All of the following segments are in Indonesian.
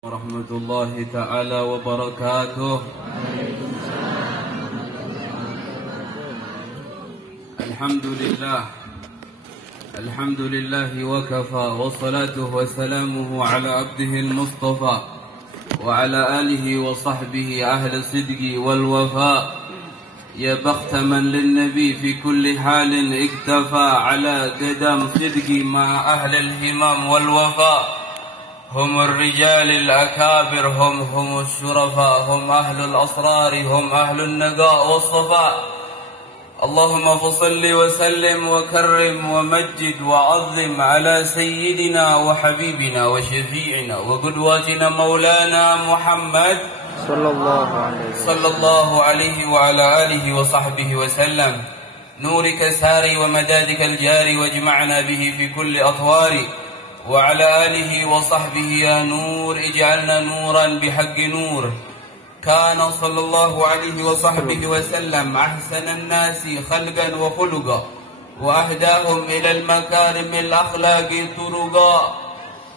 ورحمة الله تعالى وبركاته. الحمد لله وكفى، والصلاة والسلامه على عبده المصطفى وعلى آله وصحبه أهل الصدق والوفاء. يا بخت من للنبي في كل حال اكتفى على قدم صدق مع أهل الهمم والوفاء. هم الرجال الأكابر، هم الشرفاء، هم أهل الأسرار، هم أهل النقاء والصفاء. اللهم فصل وسلم وكرم ومجد وعظم على سيدنا وحبيبنا وشفيعنا وقدواتنا مولانا محمد صلى الله عليه وعلى آله وصحبه وسلم. نورك ساري ومدادك الجاري واجمعنا به في كل أطوار، وعلى آله وصحبه يا نور اجعلنا نورا بحق نور. كان صلى الله عليه وصحبه وسلم أحسن الناس خلقا وخلقا، وأهداهم إلى المكارم الأخلاق طرقا.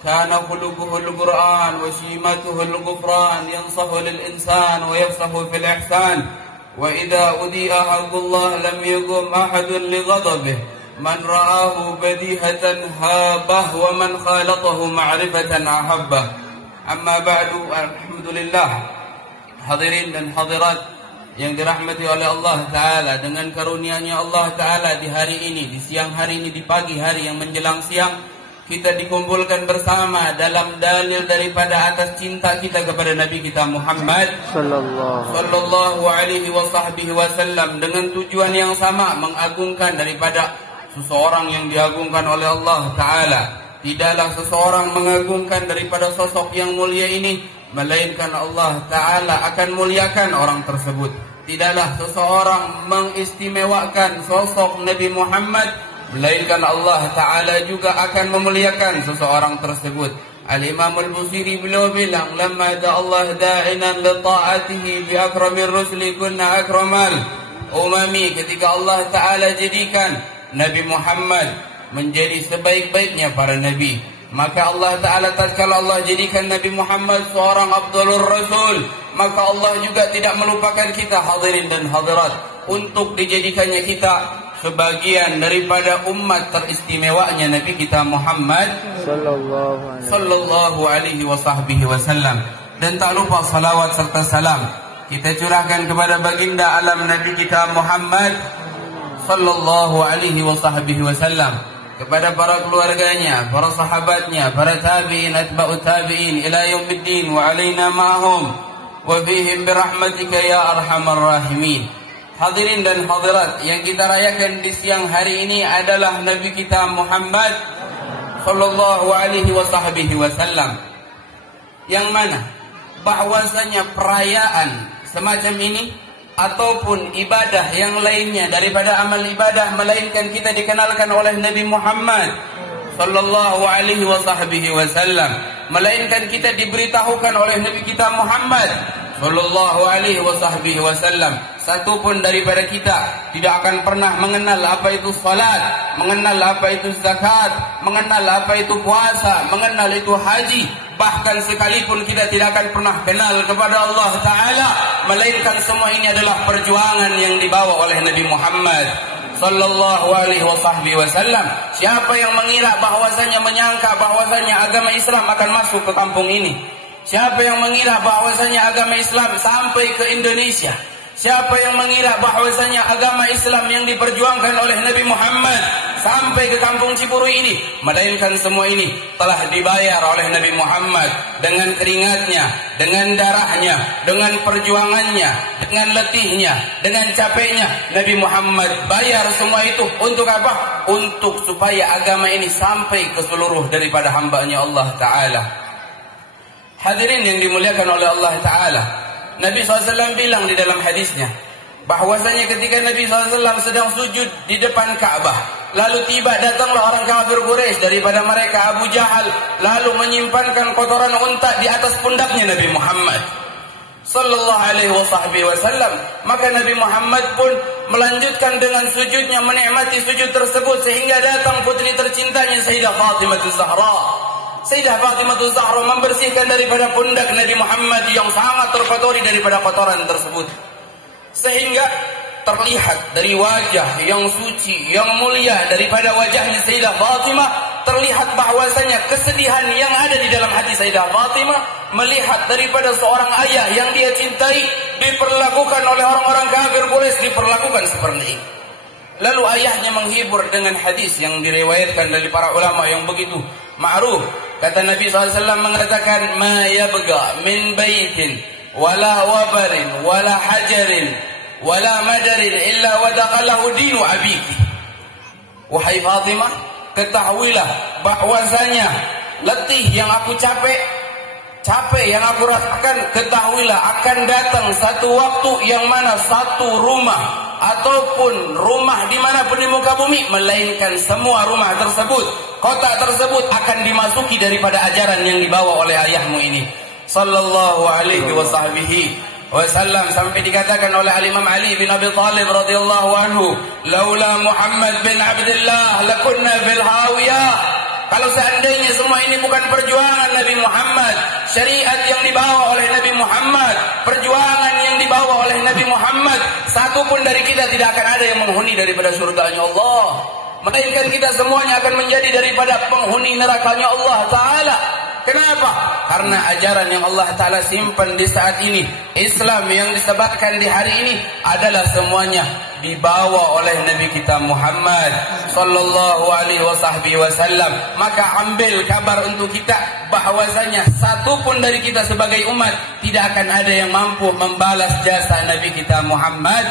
كان خلقه القرآن وشيمته الغفران، ينصح للإنسان ويفصح في الإحسان. وإذا أذيء حق الله لم يقم أحد لغضبه، من رآه بديهة هابه ومن خالطه معرفة أحبه. أما بعد، alhamdulillah. Hadirin dan hadirat yang dirahmati oleh Allah Ta'ala, dengan karunia-Nya Allah Ta'ala di hari ini, di siang hari ini, di pagi hari yang menjelang siang, kita dikumpulkan bersama dalam dalil daripada atas cinta kita kepada Nabi kita Muhammad sallallahu alaihi wasallam, dengan tujuan yang sama, mengagungkan daripada seseorang yang diagungkan oleh Allah Ta'ala. Tidaklah seseorang mengagungkan daripada sosok yang mulia ini, melainkan Allah Ta'ala akan muliakan orang tersebut. Tidaklah seseorang mengistimewakan sosok Nabi Muhammad, melainkan Allah Ta'ala juga akan memuliakan seseorang tersebut. Al-Imam Al-Busiri beliau bilang, lamma Allah da'inan li ta'atihi bi akramir rusli kunna akramal umami. Ketika Allah Ta'ala jadikan Nabi Muhammad menjadi sebaik-baiknya para nabi, maka Allah Ta'ala tatkala Allah jadikan Nabi Muhammad seorang Abdulur Rasul, maka Allah juga tidak melupakan kita hadirin dan hadirat untuk dijadikannya kita sebagian daripada umat teristimewanya Nabi kita Muhammad sallallahu alaihi wasallam. Dan tak lupa salawat serta salam kita curahkan kepada baginda alam Nabi kita Muhammad sallallahu alaihi wasallam, kepada para keluarganya, para sahabatnya, para tabi'in, atba'ut tabi'in ila yaumiddin, wa alaina ma'hum wa bihim birahmatika ya arhamar rahimin. Hadirin dan hadirat, yang kita rayakan di siang hari ini adalah Nabi kita Muhammad sallallahu alaihi wasallam, yang mana bahwasanya perayaan semacam ini ataupun ibadah yang lainnya daripada amal ibadah, melainkan kita dikenalkan oleh Nabi Muhammad sallallahu alaihi wasallam, melainkan kita diberitahukan oleh Nabi kita Muhammad sallallahu alaihi wasallam. Satu pun daripada kita tidak akan pernah mengenal apa itu salat, mengenal apa itu zakat, mengenal apa itu puasa, mengenal itu haji. Bahkan sekalipun kita tidak akan pernah kenal kepada Allah Ta'ala, melainkan semua ini adalah perjuangan yang dibawa oleh Nabi Muhammad sallallahu alaihi wasallam. Siapa yang mengira bahwasanya, menyangka bahwasanya agama Islam akan masuk ke kampung ini? Siapa yang mengira bahwasanya agama Islam sampai ke Indonesia? Siapa yang mengira bahwasanya agama Islam yang diperjuangkan oleh Nabi Muhammad sampai ke kampung Ciburu ini? Melainkan semua ini telah dibayar oleh Nabi Muhammad dengan keringatnya, dengan darahnya, dengan perjuangannya, dengan letihnya, dengan capeknya. Nabi Muhammad bayar semua itu untuk apa? Untuk supaya agama ini sampai ke seluruh daripada hamba-Nya Allah Ta'ala. Hadirin yang dimuliakan oleh Allah Ta'ala, Nabi SAW bilang di dalam hadisnya bahwasanya ketika Nabi SAW sedang sujud di depan Ka'bah, lalu tiba datanglah orang kafir Quraisy daripada mereka Abu Jahal, lalu menyimpankan kotoran unta di atas pundaknya Nabi Muhammad sallallahu alaihi wasallam. Maka Nabi Muhammad pun melanjutkan dengan sujudnya, menikmati sujud tersebut, sehingga datang putri tercintanya Sayyidah Fatimah Az-Zahra Sayyidah Fatimah Zahra membersihkan daripada pundak Nabi Muhammad yang sangat terkotori daripada kotoran tersebut. Sehingga terlihat dari wajah yang suci, yang mulia daripada wajahnya Sayyidah Fatimah, terlihat bahwasanya kesedihan yang ada di dalam hati Sayyidah Fatimah melihat daripada seorang ayah yang dia cintai diperlakukan oleh orang-orang kafir Quraisy, diperlakukan seperti ini. Lalu ayahnya menghibur dengan hadis yang diriwayatkan dari para ulama yang begitu ma'ruf. Kata Nabi SAW mengatakan, ma yabga min baitin wala wabarin wala hajarin wala madarin illa wadaqalahu dinu abiki. Wahai Fatimah, ketahuilah bahwasanya letih yang aku capek yang aku rasakan, ketahuilah akan datang satu waktu yang mana satu rumah ataupun rumah dimanapun di muka bumi, melainkan semua rumah tersebut, kota tersebut akan dimasuki daripada ajaran yang dibawa oleh ayahmu ini sallallahu alaihi wasallam. Sampai dikatakan oleh Imam Ali bin Abi Thalib radhiyallahu anhu, laula Muhammad bin Abdullah lakunna fil hawiyah. Kalau seandainya semua ini bukan perjuangan Nabi Muhammad, syariat yang dibawa oleh Nabi Muhammad, perjuangan yang dibawa oleh Nabi Muhammad, satu pun dari kita tidak akan ada yang menghuni daripada surganya Allah, melainkan kita semuanya akan menjadi daripada penghuni nerakanya Allah Ta'ala. Kenapa? Karena ajaran yang Allah Ta'ala simpan di saat ini, Islam yang disebarkan di hari ini adalah semuanya dibawa oleh Nabi kita Muhammad sallallahu alaihi wasallam. Maka ambil kabar untuk kita bahwasanya satu pun dari kita sebagai umat tidak akan ada yang mampu membalas jasa Nabi kita Muhammad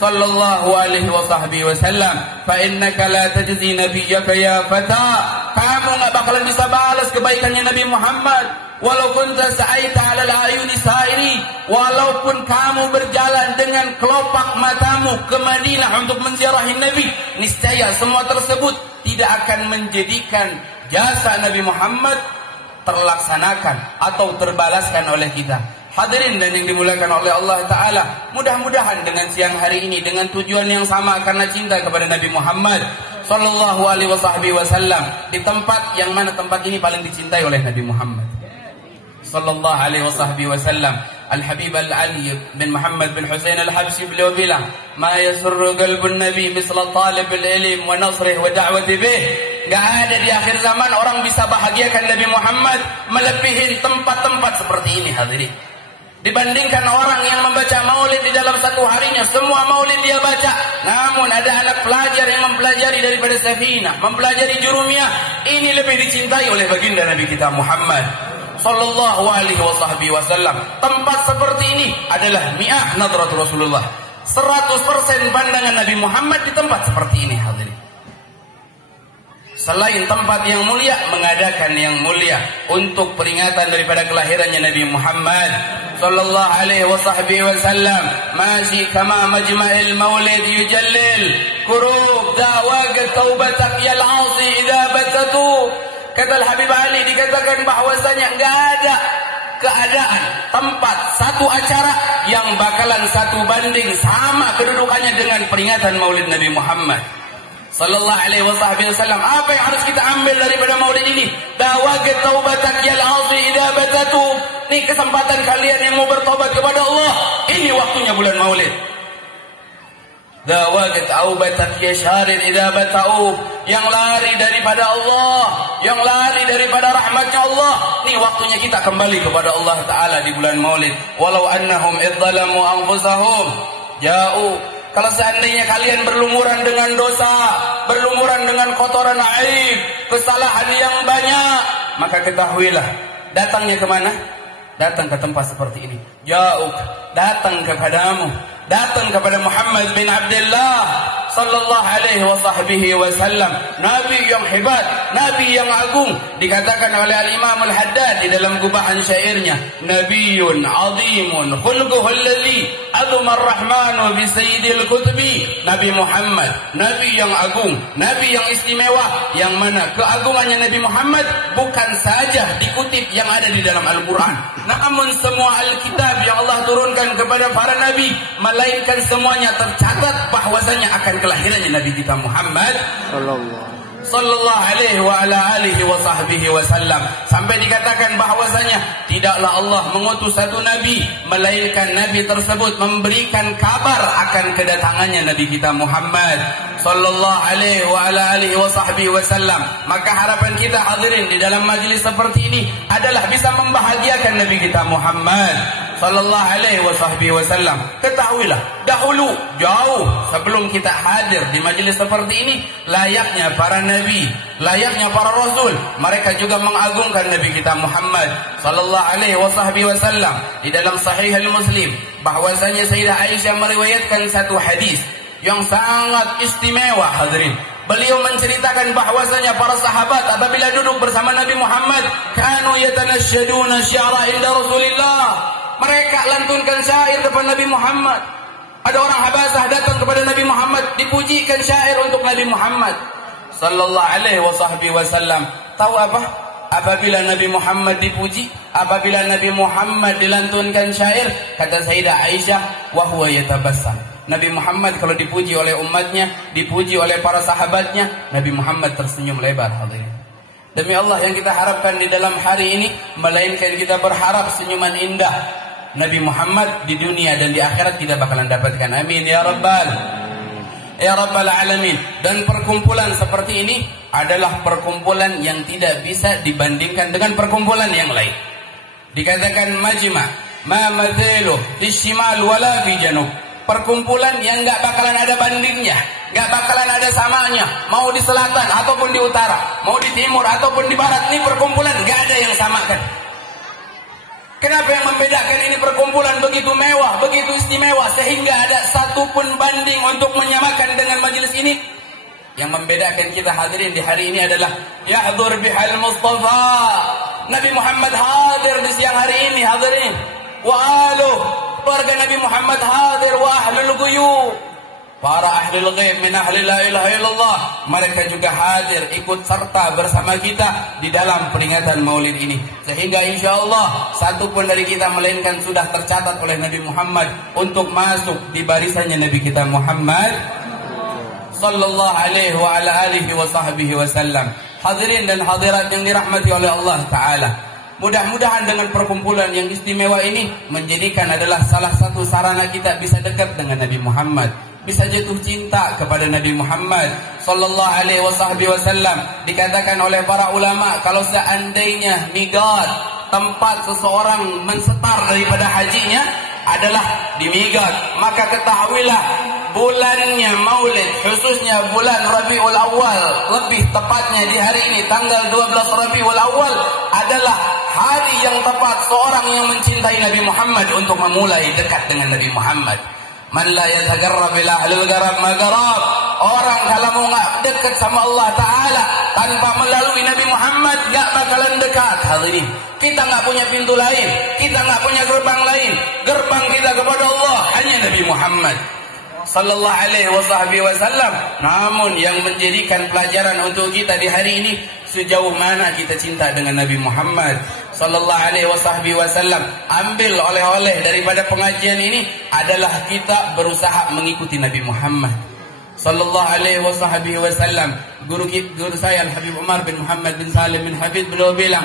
sallallahu alaihi wasallam. Fa innaka la tajzi nabiyyaka ya fata. Kamu enggak bakalan bisa balas kebaikannya Nabi Muhammad walau kunta sa'aita 'alal ayuni sa'iri, walaupun kamu berjalan dengan kelopak matamu ke Madinah untuk menziarahi Nabi, niscaya semua tersebut tidak akan menjadikan jasa Nabi Muhammad terlaksanakan atau terbalaskan oleh kita. Hadirin dan yang dimuliakan oleh Allah Ta'ala, mudah-mudahan dengan siang hari ini dengan tujuan yang sama karena cinta kepada Nabi Muhammad sallallahu alaihi wasallam, di tempat yang mana tempat ini paling dicintai oleh Nabi Muhammad sallallahu alaihi wasallam, Al-Habib Al-Ali bin Muhammad bin Husain Al-Habsyi, beliau bilang, ma yasurru qalbun nabi misla talib al-ilm wa nasrih wa da'wati bih. Gak ada di akhir zaman orang bisa bahagiakan Nabi Muhammad melebihi tempat-tempat seperti ini. Hadirin, dibandingkan orang yang membaca maulid di dalam satu harinya, semua maulid dia baca, namun ada anak pelajar yang mempelajari daripada Safinah, mempelajari Jurumiyah, ini lebih dicintai oleh baginda Nabi kita Muhammad sallallahu alaihi wasallam. Tempat seperti ini adalah mi'ah nadratul Rasulullah, 100% pandangan Nabi Muhammad di tempat seperti ini. Hadirin, selain tempat yang mulia, mengadakan yang mulia untuk peringatan daripada kelahirannya Nabi Muhammad sallallahu alaihi wasallam. Masih kama majma'il maulid yujallil kurub da'waq taubatak yal 'asi idza batatu. Kata Al-Habib Ali, dikatakan bahwasanya enggak ada keadaan tempat satu acara yang bakalan satu banding sama kedudukannya dengan peringatan maulid Nabi Muhammad sallallahu alaihi wasallam. Apa yang harus kita ambil daripada maulid ini? Dawaqat taubatak yal 'asi idza batatu. Ini kesempatan kalian yang mau bertobat kepada Allah, ini waktunya bulan maulid. Dawaqat taubatak ya syarir idza batau. Yang lari daripada Allah, yang lari daripada rahmatnya Allah, ini waktunya kita kembali kepada Allah Ta'ala di bulan maulid. Walau annahum idzalamu anfusahum ja'u. Kalau seandainya kalian berlumuran dengan dosa, berlumuran dengan kotoran aib, kesalahan yang banyak, maka ketahuilah, datangnya kemana? Datang ke tempat seperti ini. Ja'uk, datang kepadamu, datang kepada Muhammad bin Abdullah sallallahu alaihi wasallam, Nabi yang hebat, Nabi yang agung. Dikatakan oleh Al-Imam Al-Haddad di dalam gubahan syairnya, Nabiyyun azimun khulquhu alladhi azuma ar-rahmanu bi sayyidil kutubi. Nabi Muhammad, Nabi yang agung, Nabi yang istimewa, yang mana keagungannya Nabi Muhammad bukan saja dikutip yang ada di dalam Al-Quran, namun semua Alkitab yang Allah turunkan kepada para Nabi, melainkan semuanya tercatat bahwasanya akan kelahirannya Nabi kita Muhammad sallallahu alaihi wa ala alihi wa sahbihi wasallam, sampai dikatakan bahwasanya tidaklah Allah mengutus satu nabi melainkan nabi tersebut memberikan kabar akan kedatangannya nabi kita Muhammad sallallahu alaihi wa ala alihi wa sahbihi wasallam. Maka harapan kita hadirin di dalam majlis seperti ini adalah bisa membahagiakan nabi kita Muhammad sallallahu alaihi wa sahbihi wasallam. Ketahuilah dahulu jauh sebelum kita hadir di majlis seperti ini, layaknya para nabi, layaknya para rasul, mereka juga mengagungkan nabi kita Muhammad sallallahu alaihi wa sahbihi wasallam. Di dalam sahih al-Muslim bahwasanya Sayyidah Aisyah meriwayatkan satu hadis yang sangat istimewa hadirin. Beliau menceritakan bahwasanya para sahabat apabila duduk bersama Nabi Muhammad, kanu yatanashaduna syi'ra inda Rasulillah. Mereka lantunkan syair depan Nabi Muhammad. Ada orang Habasah datang kepada Nabi Muhammad, dipujikan syair untuk Nabi Muhammad sallallahu alaihi wasallam. Tahu apa? Apabila Nabi Muhammad dipuji, apabila Nabi Muhammad dilantunkan syair, kata Sayyidah Aisyah, wa huwa yatabassam. Nabi Muhammad kalau dipuji oleh umatnya, dipuji oleh para sahabatnya, Nabi Muhammad tersenyum lebar hadirin. Demi Allah yang kita harapkan di dalam hari ini, melainkan kita berharap senyuman indah Nabi Muhammad di dunia dan di akhirat kita bakalan dapatkan. Amin ya rabbal alamin. Dan perkumpulan seperti ini adalah perkumpulan yang tidak bisa dibandingkan dengan perkumpulan yang lain. Dikatakan majma' ma mathilu fi shimal wala fi janub. Perkumpulan yang gak bakalan ada bandingnya, gak bakalan ada samanya, mau di selatan ataupun di utara, mau di timur ataupun di barat. Ini perkumpulan gak ada yang samakan. Kenapa yang membedakan ini perkumpulan begitu mewah, begitu istimewa, sehingga ada satu pun banding untuk menyamakan dengan majelis ini? Yang membedakan kita hadirin di hari ini adalah ya'dzur bihal Mustafa. Nabi Muhammad hadir di siang hari ini hadirin. Wa aluh, keluarga Nabi Muhammad hadir, wa ahlul ghuyub, para ahlul ghaib min ahli la ilaha illallah, mereka juga hadir ikut serta bersama kita di dalam peringatan Maulid ini. Sehingga insyaallah satu pun dari kita melainkan sudah tercatat oleh Nabi Muhammad untuk masuk di barisannya Nabi kita Muhammad sallallahu alaihi wa ala alihi wa sahbihi wasallam. Hadirin dan hadirat yang dirahmati oleh Allah taala, mudah-mudahan dengan perkumpulan yang istimewa ini menjadikan adalah salah satu sarana kita bisa dekat dengan Nabi Muhammad, bisa jatuh cinta kepada Nabi Muhammad sallallahu alaihi wasallam. Dikatakan oleh para ulama, kalau seandainya miqat, tempat seseorang mensetar daripada hajinya adalah di miqat, maka ketahuilah bulannya Maulid, khususnya bulan Rabiul Awal, lebih tepatnya di hari ini tanggal 12 Rabiul Awal, adalah hari yang tepat seorang yang mencintai Nabi Muhammad untuk memulai dekat dengan Nabi Muhammad. Man la yatagarrab ila ahlul garab magarab. Orang kalau mau nggak dekat sama Allah Ta'ala tanpa melalui Nabi Muhammad, nggak bakalan dekat hadirin. Kita nggak punya pintu lain, kita nggak punya gerbang lain. Gerbang kita kepada Allah hanya Nabi Muhammad sallallahu alaihi wasallam. Namun yang menjadikan pelajaran untuk kita di hari ini, sejauh mana kita cinta dengan Nabi Muhammad sallallahu alaihi wasallam. Ambil oleh-oleh daripada pengajian ini adalah kita berusaha mengikuti Nabi Muhammad sallallahu alaihi wasallam. Guru saya Al-Habib Umar bin Muhammad bin Salim bin Habib, beliau bilang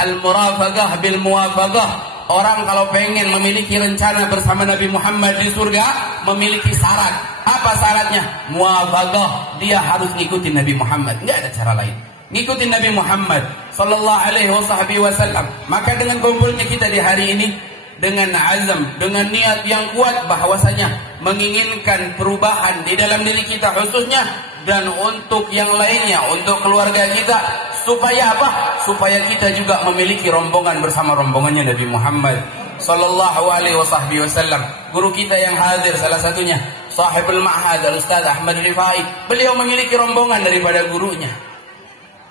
al-murafaqah bil muwafaqah. Orang kalau pengen memiliki rencana bersama Nabi Muhammad di surga, memiliki syarat. Apa syaratnya? Muwafaqah, dia harus ngikutin Nabi Muhammad, enggak ada cara lain. Ngikutin Nabi Muhammad sallallahu alaihi wasallam. Maka dengan kumpulnya kita di hari ini, dengan azam, dengan niat yang kuat bahwasanya menginginkan perubahan di dalam diri kita khususnya, dan untuk yang lainnya, untuk keluarga kita, supaya apa? Supaya kita juga memiliki rombongan bersama rombongannya Nabi Muhammad sallallahu alaihi wasallam. Guru kita yang hadir salah satunya Sahibul Ma'had Al-Ustaz Ahmad Rifai, beliau memiliki rombongan daripada gurunya.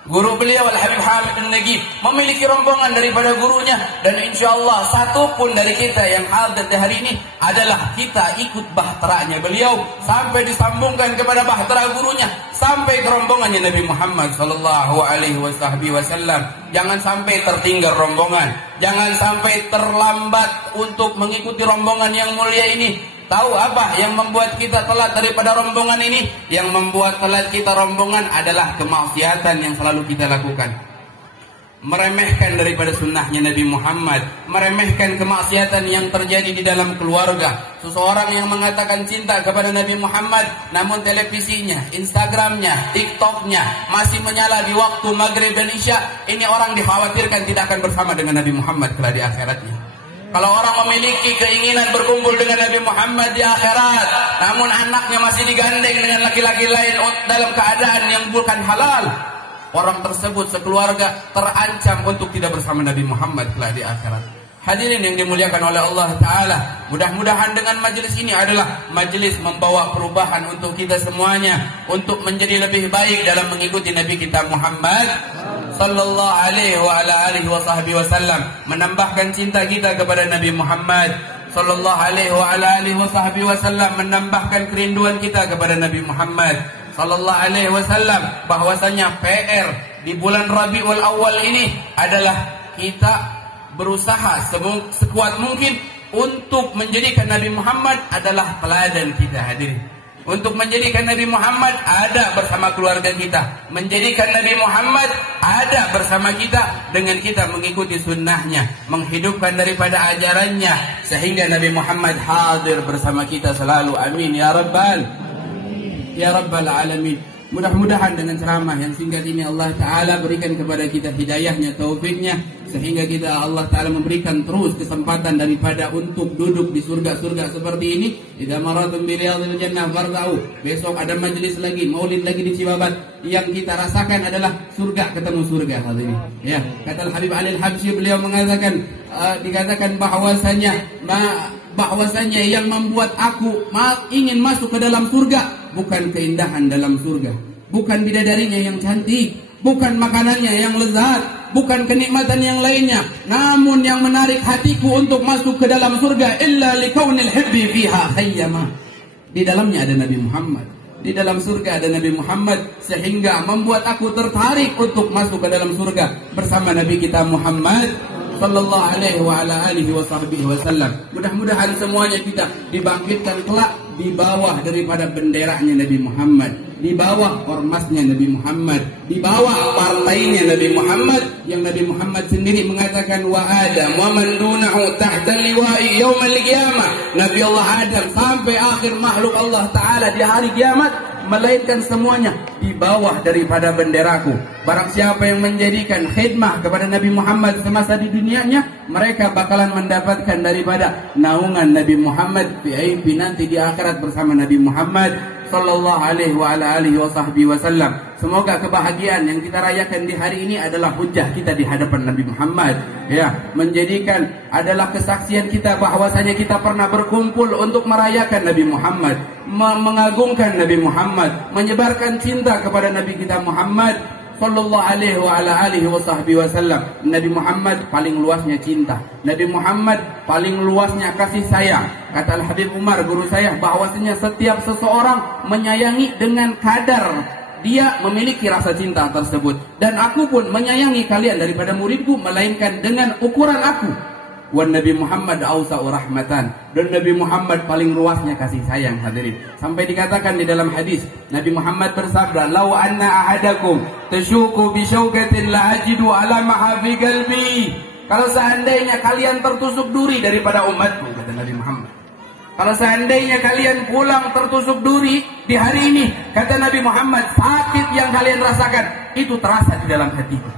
Guru beliau Al-Habib Hamid Al-Nagib memiliki rombongan daripada gurunya. Dan insyaallah satu pun dari kita yang hadir di hari ini adalah kita ikut bahteranya beliau, sampai disambungkan kepada bahtera gurunya, sampai ke rombongannya Nabi Muhammad sallallahu alaihi wasallam. Jangan sampai tertinggal rombongan, jangan sampai terlambat untuk mengikuti rombongan yang mulia ini. Tahu apa yang membuat kita telat daripada rombongan ini? Yang membuat telat kita rombongan adalah kemaksiatan yang selalu kita lakukan. Meremehkan daripada sunnahnya Nabi Muhammad, meremehkan kemaksiatan yang terjadi di dalam keluarga. Seseorang yang mengatakan cinta kepada Nabi Muhammad, namun televisinya, Instagramnya, TikToknya masih menyala di waktu maghrib dan isya, ini orang dikhawatirkan tidak akan bersama dengan Nabi Muhammad kelak di akhiratnya. Kalau orang memiliki keinginan berkumpul dengan Nabi Muhammad di akhirat, namun anaknya masih digandeng dengan laki-laki lain dalam keadaan yang bukan halal, orang tersebut sekeluarga terancam untuk tidak bersama Nabi Muhammad kelak di akhirat. Hadirin yang dimuliakan oleh Allah Ta'ala, mudah-mudahan dengan majelis ini adalah majelis membawa perubahan untuk kita semuanya, untuk menjadi lebih baik dalam mengikuti Nabi kita Muhammad sallallahu alaihi wa ala alihi wa sahbihi wasallam, menambahkan cinta kita kepada Nabi Muhammad sallallahu alaihi wa ala alihi wa sahbihi wasallam, menambahkan kerinduan kita kepada Nabi Muhammad sallallahu alaihi wasallam, bahwasanya PR di bulan Rabiul Awal ini adalah kita berusaha sekuat mungkin untuk menjadikan Nabi Muhammad adalah teladan kita. Hadirin, untuk menjadikan Nabi Muhammad ada bersama keluarga kita, menjadikan Nabi Muhammad ada bersama kita dengan kita mengikuti sunnahnya, menghidupkan daripada ajarannya, sehingga Nabi Muhammad hadir bersama kita selalu. Amin ya Rabbal Alamin. Mudah-mudahan dengan ceramah yang singkat ini Allah Ta'ala berikan kepada kita hidayahnya, taufiknya, sehingga kita Allah Ta'ala memberikan terus kesempatan daripada untuk duduk di surga-surga seperti ini. Idza maratum bi riyadil jannah farda'u. Besok ada majelis lagi, maulid lagi di Cibabat. Yang kita rasakan adalah surga ketemu surga hadirin. Ya, kata Habib Ali Al-Habsyi, beliau mengatakan dikatakan bahwasanya yang membuat aku ingin masuk ke dalam surga bukan keindahan dalam surga, bukan bidadarinya yang cantik, bukan makanannya yang lezat, bukan kenikmatan yang lainnya, namun yang menarik hatiku untuk masuk ke dalam surga illa likaunil hibbi fiha khayyama. Di dalamnya ada Nabi Muhammad, di dalam surga ada Nabi Muhammad, sehingga membuat aku tertarik untuk masuk ke dalam surga bersama Nabi kita Muhammad sallallahu alaihi wa ala alihi wa sahbihi wasallam. Mudah-mudahan semuanya kita dibangkitkan kelak di bawah daripada benderanya Nabi Muhammad, di bawah ormasnya Nabi Muhammad, di bawah partainya Nabi Muhammad, yang Nabi Muhammad sendiri mengatakan wa Adam wa man dunahu tahta liwa'i yaumil qiyamah. Nabi Allah Adam sampai akhir makhluk Allah Ta'ala di hari kiamat, melainkan semuanya di bawah daripada benderaku. Barang siapa yang menjadikan khidmah kepada Nabi Muhammad semasa di dunianya, mereka bakalan mendapatkan daripada naungan Nabi Muhammad VIP nanti di akhirat bersama Nabi Muhammad sallallahu alaihi wa ala alihi wa sahbihi wasallam. Semoga kebahagiaan yang kita rayakan di hari ini adalah hujah kita di hadapan Nabi Muhammad, ya, menjadikan adalah kesaksian kita bahwasanya kita pernah berkumpul untuk merayakan Nabi Muhammad, mengagungkan Nabi Muhammad, menyebarkan cinta kepada Nabi kita Muhammad sallallahu alaihi wa ala alihi wa sahbihi wasallam. Nabi Muhammad paling luasnya cinta, Nabi Muhammad paling luasnya kasih sayang. Kata Al-Habib Umar, guru saya, bahwasanya setiap seseorang menyayangi dengan kadar dia memiliki rasa cinta tersebut. Dan aku pun menyayangi kalian daripada muridku, melainkan dengan ukuran aku. Wan Nabi Muhammad awsa'u rahmatan, dan Nabi Muhammad paling luasnya kasih sayang. Hadirin, sampai dikatakan di dalam hadis Nabi Muhammad bersabda, "Lau anna ahadakum tashuku bi syaukatin la ajidu ala mahafi qalbi." Kalau seandainya kalian tertusuk duri daripada umatku, kata Nabi Muhammad, kalau seandainya kalian pulang tertusuk duri di hari ini, kata Nabi Muhammad, sakit yang kalian rasakan itu terasa di dalam hatiku.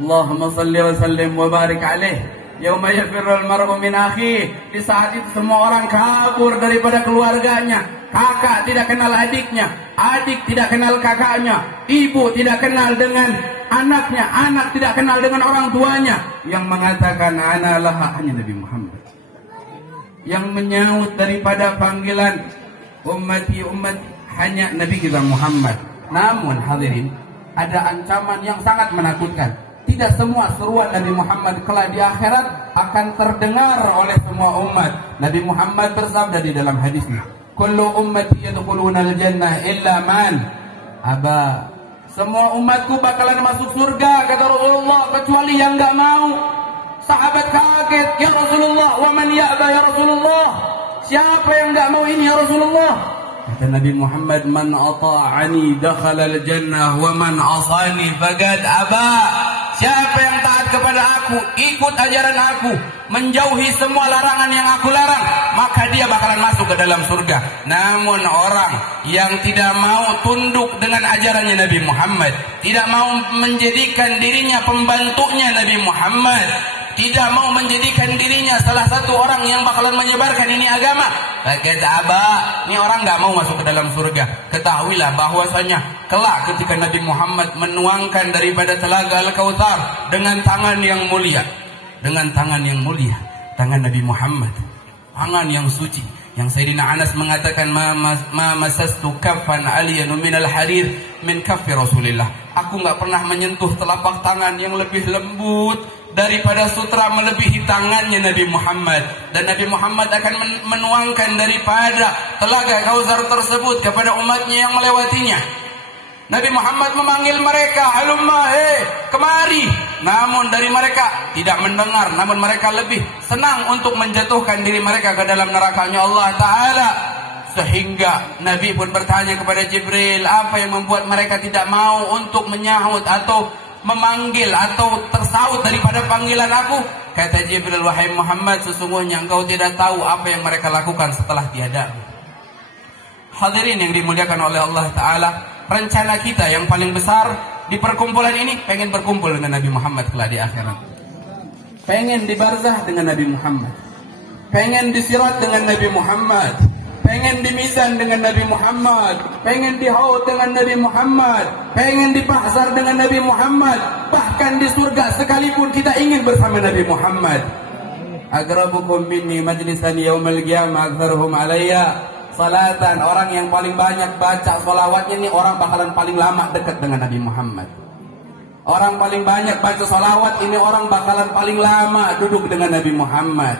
Allahumma salli wa sallim wa barik alaih. Yauma yafirrul mar'u min akhihi. Di saat itu semua orang kabur daripada keluarganya. Kakak tidak kenal adiknya, adik tidak kenal kakaknya, ibu tidak kenal dengan anaknya, anak tidak kenal dengan orang tuanya. Yang mengatakan ana laha hanya Nabi Muhammad. Yang menyaut daripada panggilan ummati ummati hanya Nabi kita Muhammad. Namun hadirin, ada ancaman yang sangat menakutkan. Tidak semua seruan Nabi Muhammad kelak di akhirat akan terdengar oleh semua umat. Nabi Muhammad bersabda di dalam hadisnya, "Kullu ummati yadkhuluna al-jannah illa man aba." Semua umatku bakalan masuk surga, kata Rasulullah, kecuali yang enggak mau. Sahabat kaget, "Ya Rasulullah, wa man ya'ba ya Rasulullah?" Siapa yang enggak mau ini ya Rasulullah? Kata Nabi Muhammad, man ata'ani dakhala al-jannah wa man asani faqad aba. Siapa yang taat kepada aku, ikut ajaran aku, menjauhi semua larangan yang aku larang, maka dia bakalan masuk ke dalam surga. Namun orang yang tidak mau tunduk dengan ajarannya Nabi Muhammad, tidak mau menjadikan dirinya pembantunya Nabi Muhammad, tidak mau menjadikan dirinya salah satu orang yang bakalan menyebarkan ini agama, faqad aba. Ini orang nggak mau masuk ke dalam surga. Ketahuilah bahwasanya kelak ketika Nabi Muhammad menuangkan daripada telaga Al-Kautsar dengan tangan yang mulia, dengan tangan yang mulia, tangan Nabi Muhammad, tangan yang suci, yang Sayyidina Anas mengatakan ma masastu kaffan aliyanu minal harir min kaffi Rasulillah. Aku nggak pernah menyentuh telapak tangan yang lebih lembut daripada sutra melebihi tangannya Nabi Muhammad. Dan Nabi Muhammad akan menuangkan daripada telaga Kautsar tersebut kepada umatnya yang melewatinya. Nabi Muhammad memanggil mereka, halumma, kemari. Namun dari mereka tidak mendengar, namun mereka lebih senang untuk menjatuhkan diri mereka ke dalam nerakanya Allah Ta'ala. Sehingga Nabi pun bertanya kepada Jibril, apa yang membuat mereka tidak mau untuk menyahut atau memanggil atau tersaut daripada panggilan aku? Kata Jibril, wahai Muhammad, sesungguhnya engkau tidak tahu apa yang mereka lakukan setelah tiada. Hadirin yang dimuliakan oleh Allah Ta'ala, rencana kita yang paling besar di perkumpulan ini, pengen berkumpul dengan Nabi Muhammad kelak di akhirat. Pengen di barzah dengan Nabi Muhammad, pengen di sirat dengan Nabi Muhammad, pengen di mizan dengan Nabi Muhammad, pengen di haud dengan Nabi Muhammad, pengen di mahsyar dengan Nabi Muhammad, bahkan di surga sekalipun kita ingin bersama Nabi Muhammad. Agrabukum minni majlisan yaumal qiyamah aktsaruhum alayya salatan. Orang yang paling banyak baca salawatnya ini orang bakalan paling lama dekat dengan Nabi Muhammad. Orang paling banyak baca salawat ini orang bakalan paling lama duduk dengan Nabi Muhammad,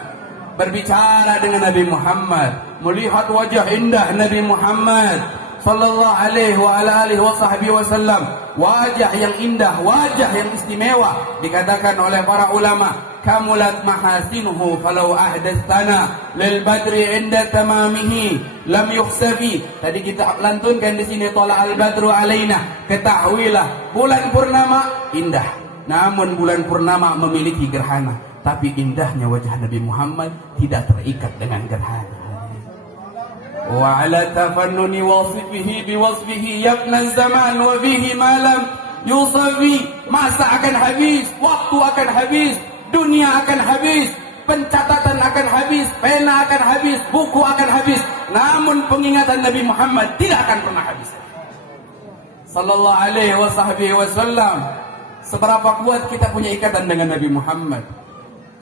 berbicara dengan Nabi Muhammad, melihat wajah indah Nabi Muhammad sallallahu alaihi wa ala alihi wa sahbihi wasallam. Wajah yang indah, wajah yang istimewa. Dikatakan oleh para ulama, kamulat mahasinuhu falau ahdastana lil badri inda tamamihi lam yukhsafi. Tadi kita lantunkan di sini, tala al badru alaina. Ketahuilah bulan purnama indah, namun bulan purnama memiliki gerhana. Tapi indahnya wajah Nabi Muhammad tidak terikat dengan gerhana. Wa ala tafannuni wasfihi biwasfihi yabna zaman wa bihi ma lam yusafi. Masa akan habis, waktu akan habis, dunia akan habis, pencatatan akan habis, pena akan habis, buku akan habis, namun pengingatan Nabi Muhammad tidak akan pernah habis. Sallallahu alaihi wasallam. Seberapa kuat kita punya ikatan dengan Nabi Muhammad?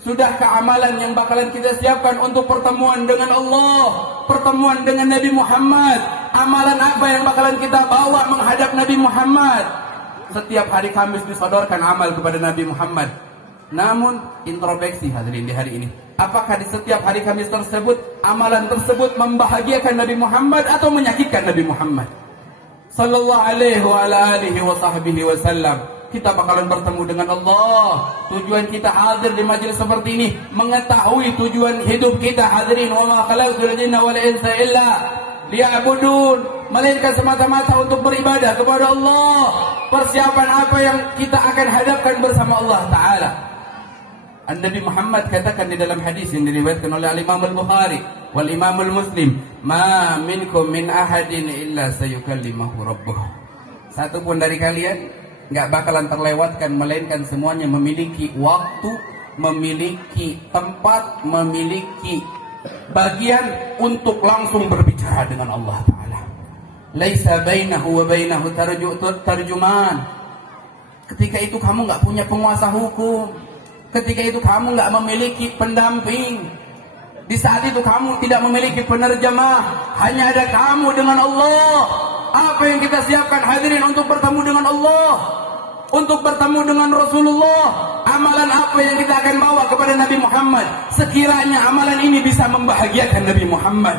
Sudahkah amalan yang bakalan kita siapkan untuk pertemuan dengan Allah, pertemuan dengan Nabi Muhammad? Amalan apa yang bakalan kita bawa menghadap Nabi Muhammad? Setiap hari Kamis disodorkan amal kepada Nabi Muhammad. Namun introspeksi hadirin di hari ini, apakah di setiap hari Kamis tersebut amalan tersebut membahagiakan Nabi Muhammad atau menyakitkan Nabi Muhammad sallallahu alaihi wa alihi wa sahbihi wasallam? Kita bakalan bertemu dengan Allah. Tujuan kita hadir di majelis seperti ini, mengetahui tujuan hidup kita hadirin. Wa ma khalaqtul jinna wal insa illa liya'budun, melainkan semata-mata untuk beribadah kepada Allah. Persiapan apa yang kita akan hadapkan bersama Allah Ta'ala. Nabi Muhammad katakan di dalam hadis yang diriwayatkan oleh Imam Al-Bukhari wal Imam Al-Muslim, ma minkum min ahadin illa sayukallimahu rabbuh. Satu pun dari kalian nggak bakalan terlewatkan, melainkan semuanya memiliki waktu, memiliki tempat, memiliki bagian untuk langsung berbicara dengan Allah Ta'ala. Laisa bainahu wa bainahu tarjuman. Ketika itu kamu nggak punya penguasa hukum, ketika itu kamu nggak memiliki pendamping, di saat itu kamu tidak memiliki penerjemah, hanya ada kamu dengan Allah. Apa yang kita siapkan hadirin untuk bertemu dengan Allah, untuk bertemu dengan Rasulullah? Amalan apa yang kita akan bawa kepada Nabi Muhammad? Sekiranya amalan ini bisa membahagiakan Nabi Muhammad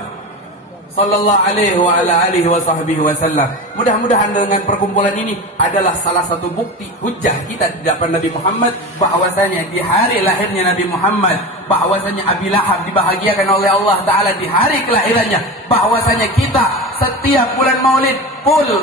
sallallahu alaihi wa ala alihi wa sahbihi wasallam. Mudah-mudahan dengan perkumpulan ini adalah salah satu bukti hujjah kita di hadapan Nabi Muhammad bahwasanya di hari lahirnya Nabi Muhammad, bahwasanya Abi Lahab dibahagiakan oleh Allah Ta'ala di hari kelahirannya, bahwasanya kita setiap bulan Maulid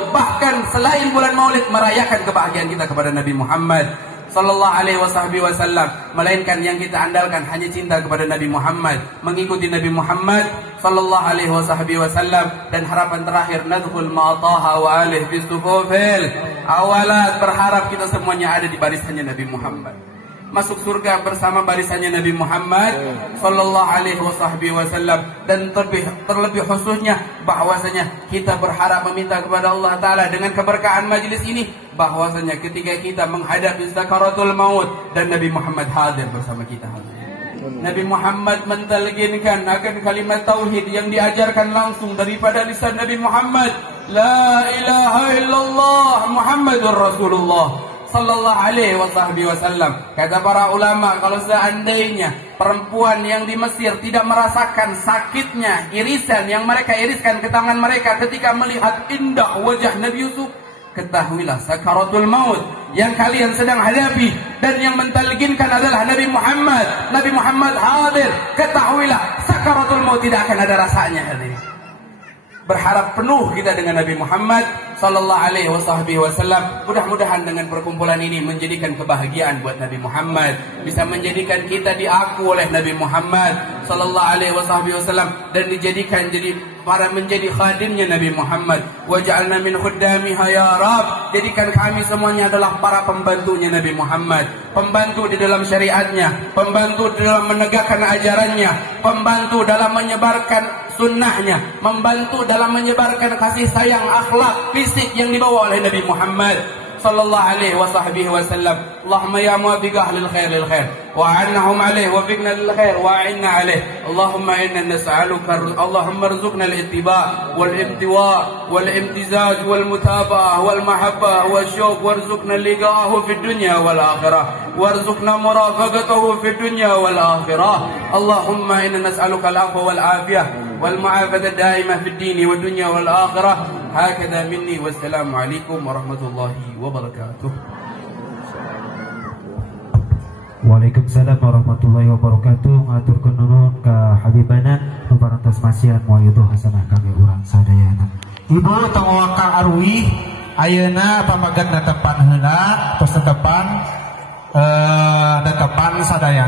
bahkan selain bulan Maulid merayakan kebahagiaan kita kepada Nabi Muhammad sallallahu alaihi wasallam, melainkan yang kita andalkan hanya cinta kepada Nabi Muhammad, mengikuti Nabi Muhammad sallallahu alaihi wasallam, dan harapan terakhir nadkhul ma'ataha wa alihi fi sufufil awalat, berharap kita semuanya ada di barisannya Nabi Muhammad, masuk surga bersama barisannya Nabi Muhammad sallallahu alaihi wasallam, dan terlebih khususnya bahwasanya kita berharap meminta kepada Allah Ta'ala dengan keberkahan majlis ini bahwasanya ketika kita menghadapi sakaratul maut dan Nabi Muhammad hadir bersama kita. Nabi Muhammad mentalqinkan akan kalimat tauhid yang diajarkan langsung daripada lisan Nabi Muhammad, la ilaha illallah Muhammadur Rasulullah sallallahu alaihi wasallam. Kata para ulama, kalau seandainya perempuan yang di Mesir tidak merasakan sakitnya irisan yang mereka iriskan ke tangan mereka ketika melihat indah wajah Nabi Yusuf, ketahuilah sakaratul maut yang kalian sedang hadapi dan yang mentalqinkan adalah Nabi Muhammad. Nabi Muhammad hadir, ketahuilah sakaratul maut tidak akan ada rasanya. Berharap penuh kita dengan Nabi Muhammad sallallahu alaihi wasallam. Mudah-mudahan dengan perkumpulan ini menjadikan kebahagiaan buat Nabi Muhammad, bisa menjadikan kita diaku oleh Nabi Muhammad sallallahu alaihi wasallam, dan dijadikan menjadi khadimnya Nabi Muhammad. Waj'alna min khuddamiha ya Rabb, jadikan kami semuanya adalah para pembantunya Nabi Muhammad, pembantu di dalam syariatnya, pembantu di dalam menegakkan ajarannya, pembantu dalam menyebarkan sunnahnya, membantu dalam menyebarkan kasih sayang, akhlak, fisik yang dibawa oleh Nabi Muhammad sallallahu alaihi wasallam. Allahumma ya muwaffiq ahlil khair lil khair wa annahum alaihi wa fiqna lil khair wa inna alaihi. Allahumma inna nas'aluka, Allahumma arzuqna al ittiba wal imtiwa wal imtizaj wal mutaba'ah wal mahabbah wal syauq, warzuqna liqa'ahu fid dunya wal akhirah, warzuqna murafaqatahu fid dunya wal akhirah. Allahumma inna nas'aluka al afwa wal afiyah والمعافاة الدائمة في الدين والدنيا والآخرة. هكذا مني والسلام عليكم ورحمة الله وبركاته. Waalaikumsalam warahmatullahi wabarakatuh. Ngaturkeun nuhun ka Habibana parantos masihan moal hasanah kami urang sadayana. Ibu tong wakal arwih ayeuna pamagat netepan heula tos netepan sadayana.